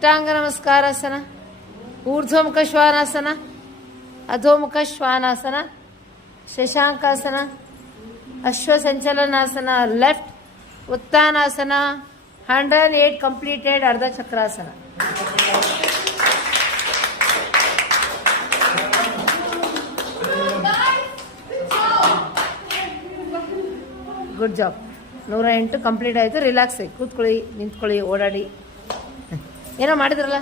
ಅಷ್ಟಾಂಗ ನಮಸ್ಕಾರಾಸನ, ಊರ್ಧ್ವಮುಖ ಶ್ವಾನಾಸನ, ಅಧೋಮುಖ ಶ್ವಾನಾಸನ, ಶಶಾಂಕಾಸನ, ಅಶ್ವಸಂಚಲನಾಸನ, ಲೆಫ್ಟ್ ಉತ್ಥಾನಾಸನ, 108 ಕಂಪ್ಲೀಟೆಡ್ ಅರ್ಧ ಚಕ್ರಾಸನ. Good job. 108 ಕಂಪ್ಲೀಟ್ ಆಯಿತು. ರಿಲ್ಯಾಕ್ಸ್ ಆಗಿ ಕೂತ್ಕೊಳ್ಳಿ, ನಿಂತ್ಕೊಳ್ಳಿ, ಓಡಾಡಿ. ಏನೋ ಮಾಡಿದ್ರಲ್ಲ,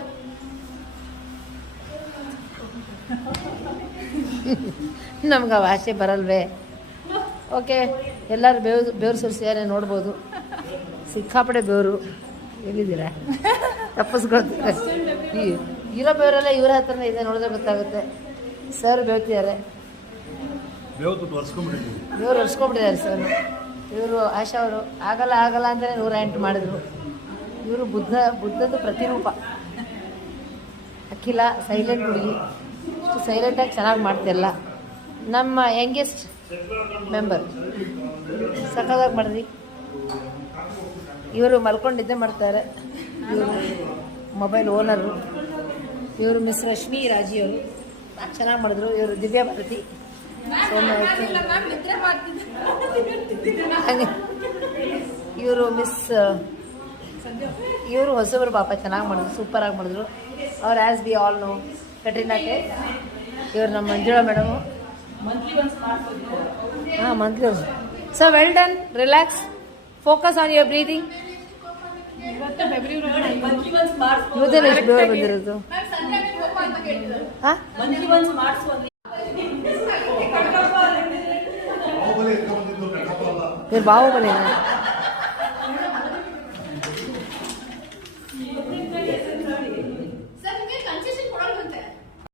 ನಮ್ಗೆ ಆ ಭಾಷೆ ಬರಲ್ವೇ? ಓಕೆ, ಎಲ್ಲರೂ ಬೆವರು ಸುರಿಸಿದ್ದಾರೆ ನೋಡ್ಬೋದು. ಸಿಕ್ಕಾಪಡೆ ಬೆವರು. ಎಲ್ಲಿದ್ದೀರಾ? ತಪ್ಪಿಸ್ಕೊಳ್ತಾರೆ. ಇರೋ ಬೆವರೆಲ್ಲ ಇವರ ಹತ್ರನೇ ಇದೆ, ನೋಡಿದ್ರೆ ಗೊತ್ತಾಗುತ್ತೆ. ಸರ್ ಬೆವ್ತಿದ್ದಾರೆ, ಬೆವರು ಒರೆಸ್ಕೊಂಡ್ಬಿಟ್ಟಿದ್ದಾರೆ ಸರ್. ಇವರು ಆಶಾ ಅವರು ಆಗಲ್ಲ ಅಂತಲೇ 108 ಮಾಡಿದರು. ಇವರು ಬುದ್ಧದ ಪ್ರತಿರೂಪ. ಅಖಿಲ ಸೈಲೆಂಟ್ ಹುಡುಗಿ, ಇಷ್ಟು ಸೈಲೆಂಟಾಗಿ ಚೆನ್ನಾಗಿ ಮಾಡ್ತಿಲ್ಲ. ನಮ್ಮ ಯಂಗೆಸ್ಟ್ ಮೆಂಬರ್ ಸಖತ್ತಾಗಿ ಮಾಡಿದ್ರಿ. ಇವರು ಮಲ್ಕೊಂಡಿದ್ದೇ ಮಾಡ್ತಾರೆ. ಇವರು ಮೊಬೈಲ್ ಓನರು. ಇವರು ಮಿಸ್ ರಶ್ಮಿ ರಾಜಿಯವರು ಚೆನ್ನಾಗಿ ಮಾಡಿದ್ರು. ಇವರು ದಿವ್ಯಾ ಭಾರತಿ, ಇವರು ಮಿಸ್, ಇವರು ಹೊಸಬರು ಪಾಪ ಚೆನ್ನಾಗಿ ಮಾಡಿದ್ರು, ಸೂಪರಾಗಿ ಮಾಡಿದ್ರು. ಅವ್ರು ಆ್ಯಸ್ ಬಿ ಆಲ್ ನೋ ಕಟ್ರಿನಾಕೆ. ಇವರು ನಮ್ಮ ಮಂಜುಳಾ ಮೇಡಮು. ಹಾಂ, monthly. So well done. Relax, focus on your breathing. ಇವತ್ತೇನು ಎಷ್ಟು ಬೇರೆ ಬಂದಿರೋದು? ಹಾಂ, ಇವ್ರು ಬಾಹುಬಲಿನ?